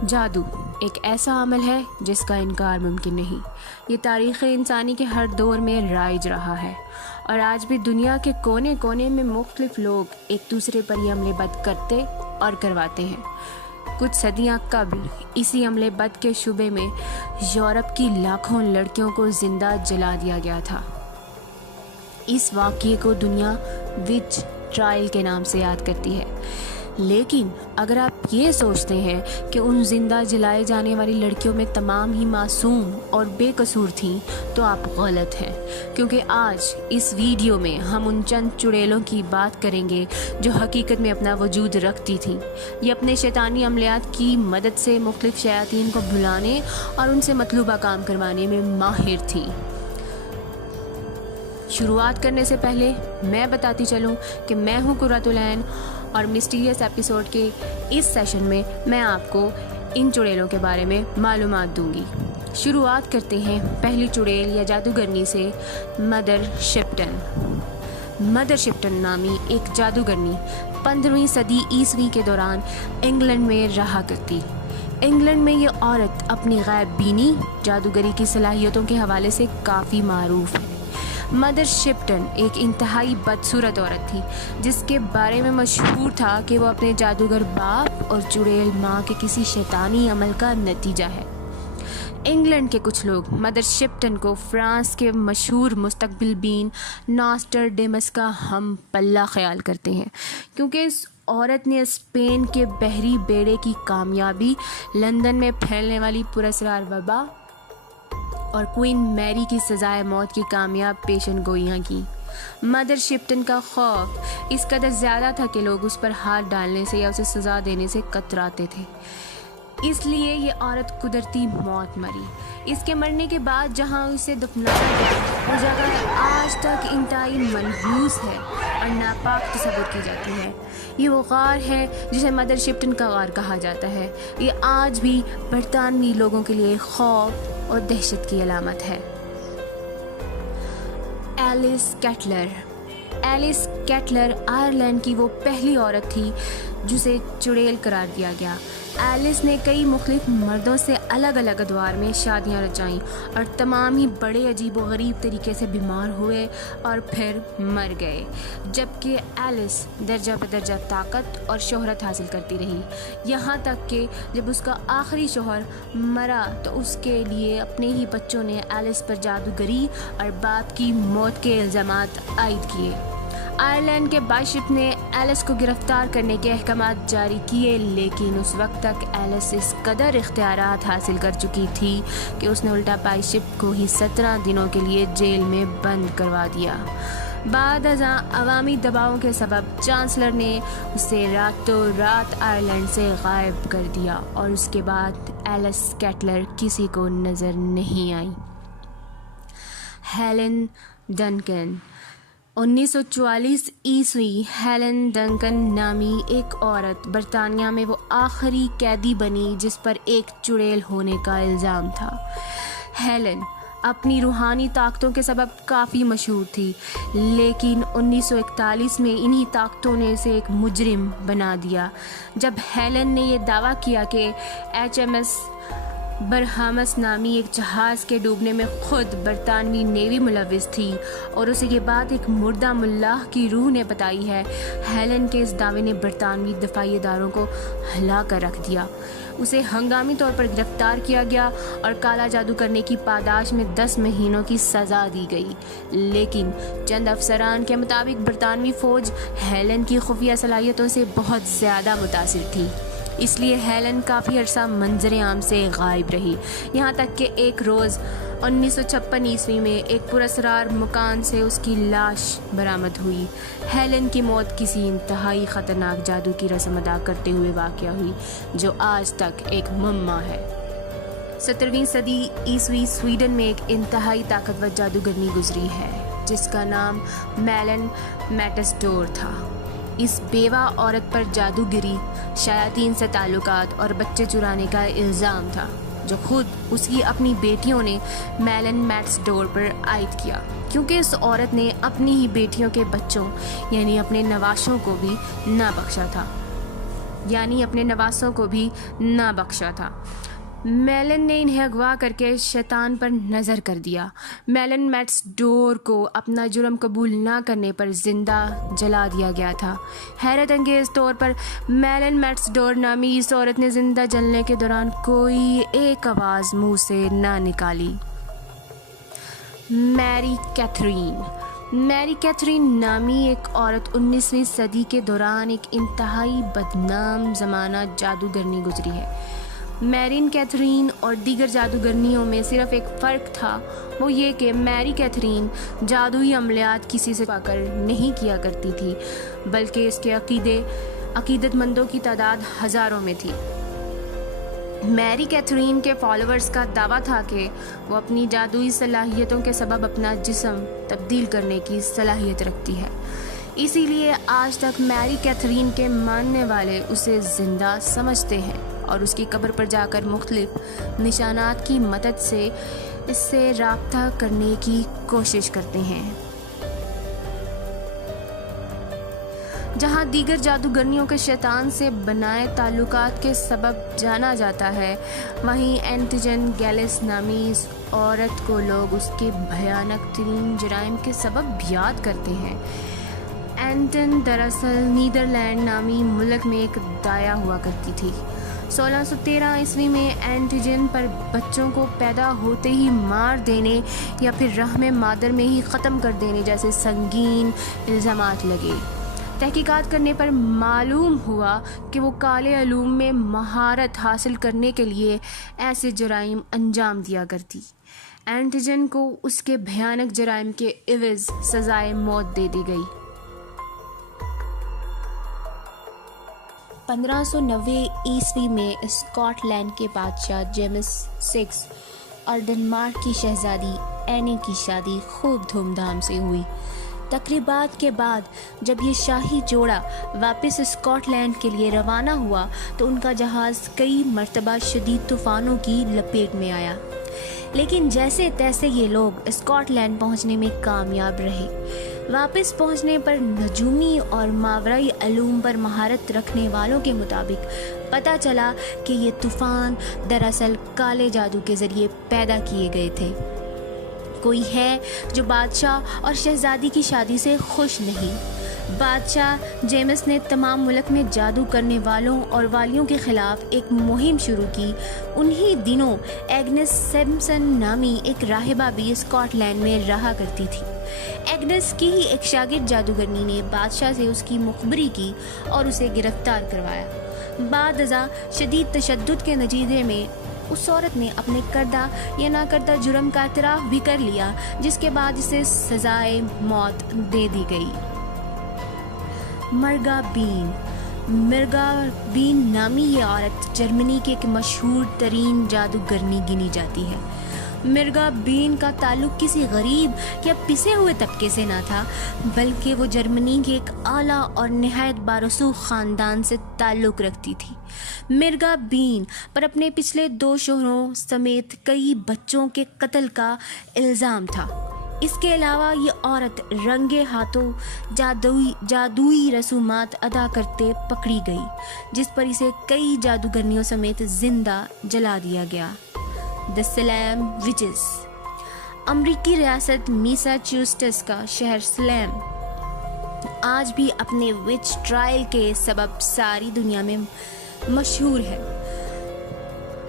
جادو ایک ایسا عمل ہے جس کا انکار ممکن نہیں۔ یہ تاریخ انسانی کے ہر دور میں رائج رہا ہے اور آج بھی دنیا کے کونے کونے میں مختلف لوگ ایک دوسرے پر یہ عمل بد کرتے اور کرواتے ہیں۔ کچھ صدیاں قبل اسی عمل بد کے شبے میں یورپ کی لاکھوں لڑکیوں کو زندہ جلا دیا گیا تھا۔ اس واقعے کو دنیا وچ ٹرائل کے نام سے یاد کرتی ہے، لیکن اگر آپ یہ سوچتے ہیں کہ ان زندہ جلائے جانے والی لڑکیوں میں تمام ہی معصوم اور بے قصور تھیں تو آپ غلط ہیں، کیونکہ آج اس ویڈیو میں ہم ان چند چڑیلوں کی بات کریں گے جو حقیقت میں اپنا وجود رکھتی تھیں۔ یہ اپنے شیطانی عملیات کی مدد سے مختلف شیاطین کو بھلانے اور ان سے مطلوبہ کام کروانے میں ماہر تھیں۔ شروعات کرنے سے پہلے میں بتاتی چلوں کہ میں ہوں قرۃ العین اور مسٹیریس ایپیسوڈ کے اس سیشن میں میں آپ کو ان چڑیلوں کے بارے میں معلومات دوں گی۔ شروعات کرتے ہیں پہلی چڑیل یا جادوگرنی سے، مدر شپٹن۔ مدر شپٹن نامی ایک جادوگرنی 15ویں صدی عیسوی کے دوران انگلینڈ میں رہا کرتی۔ انگلینڈ میں یہ عورت اپنی غیب بینی جادوگری کی صلاحیتوں کے حوالے سے کافی معروف ہے۔ مدر شپٹن ایک انتہائی بدصورت عورت تھی جس کے بارے میں مشہور تھا کہ وہ اپنے جادوگر باپ اور چڑیل ماں کے کسی شیطانی عمل کا نتیجہ ہے۔ انگلینڈ کے کچھ لوگ مدر شپٹن کو فرانس کے مشہور مستقبل بین ناسٹر ڈیمس کا ہم پلہ خیال کرتے ہیں، کیونکہ اس عورت نے اسپین کے بحری بیڑے کی کامیابی، لندن میں پھیلنے والی پراسرار وبا اور کوئین میری کی سزائے موت کی کامیاب پیشن گوئیاں کی۔ مدر شپٹن کا خوف اس قدر زیادہ تھا کہ لوگ اس پر ہاتھ ڈالنے سے یا اسے سزا دینے سے کتراتے تھے، اس لیے یہ عورت قدرتی موت مری۔ اس کے مرنے کے بعد جہاں اسے دفنایا گیا وہ جگہ آج تک انتہائی منحوس ہے اور ناپاک تصور کی جاتی ہے۔ یہ وہ غار ہے جسے مدر شپٹن کا غار کہا جاتا ہے۔ یہ آج بھی برطانوی لوگوں کے لیے خوف اور دہشت کی علامت ہے۔ ایلس کیٹلر۔ ایلس کیٹلر آئرلینڈ کی وہ پہلی عورت تھی جسے چڑیل قرار دیا گیا۔ ایلس نے کئی مختلف مردوں سے الگ الگ ادوار میں شادیاں رچائیں اور تمام ہی بڑے عجیب و غریب طریقے سے بیمار ہوئے اور پھر مر گئے، جبکہ ایلس درجہ بدرجہ طاقت اور شہرت حاصل کرتی رہی، یہاں تک کہ جب اس کا آخری شوہر مرا تو اس کے لیے اپنے ہی بچوں نے ایلس پر جادوگری اور باپ کی موت کے الزامات عائد کیے۔ آئرلینڈ کے باشپ نے ایلس کو گرفتار کرنے کے احکامات جاری کیے، لیکن اس وقت تک ایلس اس قدر اختیارات حاصل کر چکی تھی کہ اس نے الٹا باشپ کو ہی 17 دنوں کے لیے جیل میں بند کروا دیا۔ بعد ازاں عوامی دباؤ کے سبب چانسلر نے اسے راتوں رات آئرلینڈ سے غائب کر دیا اور اس کے بعد ایلس کیٹلر کسی کو نظر نہیں آئی۔ Helen Duncan. 1944 عیسوی ہیلن ڈنکن نامی ایک عورت برطانیہ میں وہ آخری قیدی بنی جس پر ایک چڑیل ہونے کا الزام تھا۔ ہیلن اپنی روحانی طاقتوں کے سبب کافی مشہور تھی، لیکن 1941 میں انہی طاقتوں نے اسے ایک مجرم بنا دیا جب ہیلن نے یہ دعویٰ کیا کہ HMS برہمس نامی ایک جہاز کے ڈوبنے میں خود برطانوی نیوی ملوث تھی اور اسے یہ بات ایک مردہ ملاح کی روح نے بتائی ہے۔ ہیلن کے اس دعوے نے برطانوی دفاعی اداروں کو ہلا کر رکھ دیا۔ اسے ہنگامی طور پر گرفتار کیا گیا اور کالا جادو کرنے کی پاداش میں 10 مہینوں کی سزا دی گئی، لیکن چند افسران کے مطابق برطانوی فوج ہیلن کی خفیہ صلاحیتوں سے بہت زیادہ متاثر تھی، اس لیے ہیلن کافی عرصہ منظر عام سے غائب رہی، یہاں تک کہ ایک روز 1956 عیسوی میں ایک پراسرار مکان سے اس کی لاش برآمد ہوئی۔ ہیلن کی موت کسی انتہائی خطرناک جادو کی رسم ادا کرتے ہوئے واقع ہوئی جو آج تک ایک معمہ ہے۔ 17ویں صدی عیسوی سویڈن میں ایک انتہائی طاقتور جادوگرنی گزری ہے جس کا نام میلن میٹسڈور تھا۔ اس بیوہ عورت پر جادوگری، شیاطین سے تعلقات اور بچے چرانے کا الزام تھا جو خود اس کی اپنی بیٹیوں نے میلن میٹسڈور پر عائد کیا، کیونکہ اس عورت نے اپنی ہی بیٹیوں کے بچوں یعنی اپنے نواشوں کو بھی نہ بخشا تھا۔ یعنی اپنے نواسوں کو بھی نہ بخشا تھا۔ میلن نے انہیں اغوا کر کے شیطان پر نظر کر دیا۔ میلن میٹس ڈور کو اپنا جرم قبول نہ کرنے پر زندہ جلا دیا گیا تھا۔ حیرت انگیز طور پر میلن میٹس ڈور نامی اس عورت نے زندہ جلنے کے دوران کوئی ایک آواز منہ سے نہ نکالی۔ میری کیتھرین نامی ایک عورت 19ویں صدی کے دوران ایک انتہائی بدنام زمانہ جادوگرنی گزری ہے۔ میرین کیتھرین اور دیگر جادوگرنیوں میں صرف ایک فرق تھا، وہ یہ کہ میری کیتھرین جادوئی عملیات کسی سے پا کر نہیں کیا کرتی تھی، بلکہ اس کے عقیدت مندوں کی تعداد ہزاروں میں تھی۔ میری کیتھرین کے فالوورز کا دعویٰ تھا کہ وہ اپنی جادوئی صلاحیتوں کے سبب اپنا جسم تبدیل کرنے کی صلاحیت رکھتی ہے، اسی لیے آج تک میری کیتھرین کے ماننے والے اسے زندہ سمجھتے ہیں اور اس کی قبر پر جا کر مختلف نشانات کی مدد سے اس سے رابطہ کرنے کی کوشش کرتے ہیں۔ جہاں دیگر جادوگرنیوں کے شیطان سے بنائے تعلقات کے سبب جانا جاتا ہے، وہیں اینٹجن گیلس نامی اس عورت کو لوگ اس کے بھیانک ترین جرائم کے سبب یاد کرتے ہیں۔ اینٹن دراصل نیدرلینڈ نامی ملک میں ایک دایا ہوا کرتی تھی۔ 1613 عیسوی میں اینٹیجن پر بچوں کو پیدا ہوتے ہی مار دینے یا پھر رحم مادر میں ہی ختم کر دینے جیسے سنگین الزامات لگے۔ تحقیقات کرنے پر معلوم ہوا کہ وہ کالے علوم میں مہارت حاصل کرنے کے لیے ایسے جرائم انجام دیا کرتی۔ اینٹیجن کو اس کے بھیانک جرائم کے عوض سزائے موت دے دی گئی۔ 1590 عیسوی میں اسکاٹ لینڈ کے بادشاہ جیمس سکس اور ڈنمارک کی شہزادی اینی کی شادی خوب دھوم دھام سے ہوئی۔ تقریبات کے بعد جب یہ شاہی جوڑا واپس اسکاٹ لینڈ کے لیے روانہ ہوا تو ان کا جہاز کئی مرتبہ شدید طوفانوں کی لپیٹ میں آیا، لیکن جیسے تیسے یہ لوگ اسکاٹ لینڈ پہنچنے میں کامیاب رہے۔ واپس پہنچنے پر نجومی اور ماورائی علوم پر مہارت رکھنے والوں کے مطابق پتہ چلا کہ یہ طوفان دراصل کالے جادو کے ذریعے پیدا کیے گئے تھے۔ کوئی ہے جو بادشاہ اور شہزادی کی شادی سے خوش نہیں۔ بادشاہ جیمس نے تمام ملک میں جادو کرنے والوں اور والیوں کے خلاف ایک مہم شروع کی۔ انہی دنوں ایگنس سمپسن نامی ایک راہبہ بھی اسکاٹ لینڈ میں رہا کرتی تھی۔ ایگنس کی ہی ایک شاگرد جادوگرنی نے بادشاہ سے اس کی مخبری کی اور اسے گرفتار کروایا۔ بعد ازاں شدید تشدد کے نتیجے میں اس عورت نے اپنے کردہ یا نہ کردہ جرم کا اعتراف بھی کر لیا، جس کے بعد اسے سزائے موت دے دی گئی۔ مرگا بین نامی یہ عورت جرمنی کی ایک مشہور ترین جادوگرنی گنی جاتی ہے۔ مرگا بین کا تعلق کسی غریب یا پسے ہوئے طبقے سے نہ تھا، بلکہ وہ جرمنی کے ایک اعلیٰ اور نہایت بارسوخ خاندان سے تعلق رکھتی تھی۔ مرگا بین پر اپنے پچھلے 2 شوہروں سمیت کئی بچوں کے قتل کا الزام تھا۔ اس کے علاوہ یہ عورت رنگے ہاتھوں جادوئی رسومات ادا کرتے پکڑی گئی، جس پر اسے کئی جادوگرنیوں سمیت زندہ جلا دیا گیا۔ دی سلیم وچز۔ امریکی ریاست میساچیوسٹس کا شہر سلیم آج بھی اپنے وچ ٹرائل کے سبب ساری دنیا میں مشہور ہے۔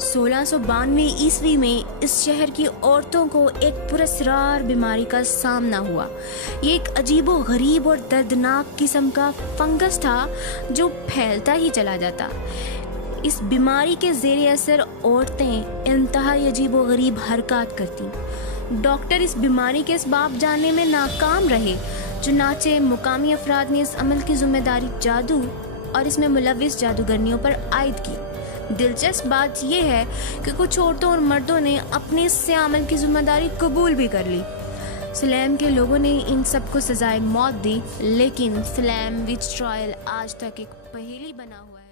1692 عیسوی میں اس شہر کی عورتوں کو ایک پراسرار بیماری کا سامنا ہوا۔ یہ ایک عجیب و غریب اور دردناک قسم کا فنگس تھا جو پھیلتا ہی چلا جاتا۔ اس بیماری کے زیر اثر عورتیں انتہائی عجیب و غریب حرکات کرتیں۔ ڈاکٹر اس بیماری کے اسباب جاننے میں ناکام رہے، چنانچہ مقامی افراد نے اس عمل کی ذمہ داری جادو اور اس میں ملوث جادوگرنیوں پر عائد کی۔ دلچسپ بات یہ ہے کہ کچھ عورتوں اور مردوں نے اپنے اس سے عمل کی ذمہ داری قبول بھی کر لی۔ سلیم کے لوگوں نے ان سب کو سزائے موت دی، لیکن سلیم وچ ٹرائل آج تک ایک پہیلی بنا ہوا ہے۔